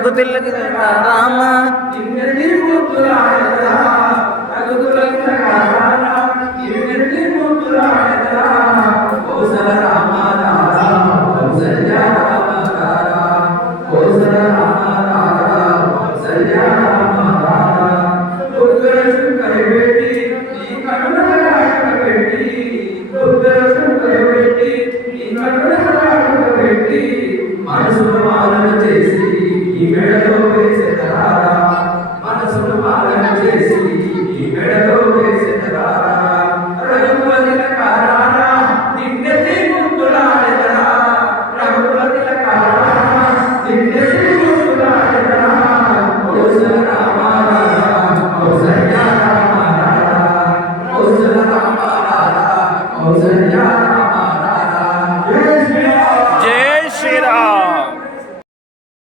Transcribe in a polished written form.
రఘుతిలక రామ మనసును పాలన చేసి ఈ మెడలో వేసేదరా మనసును పాలన చేసి ఈ మెడలో వేసేదరా రఘుకుల తిలకారా నిన్నెత్తి ముద్దులాడెదరా రఘుకుల తిలకారా నిన్నెత్తి ముద్దులాడెదరా కౌసల రామ కౌసల్య రామ కౌసల రామ కౌసల్య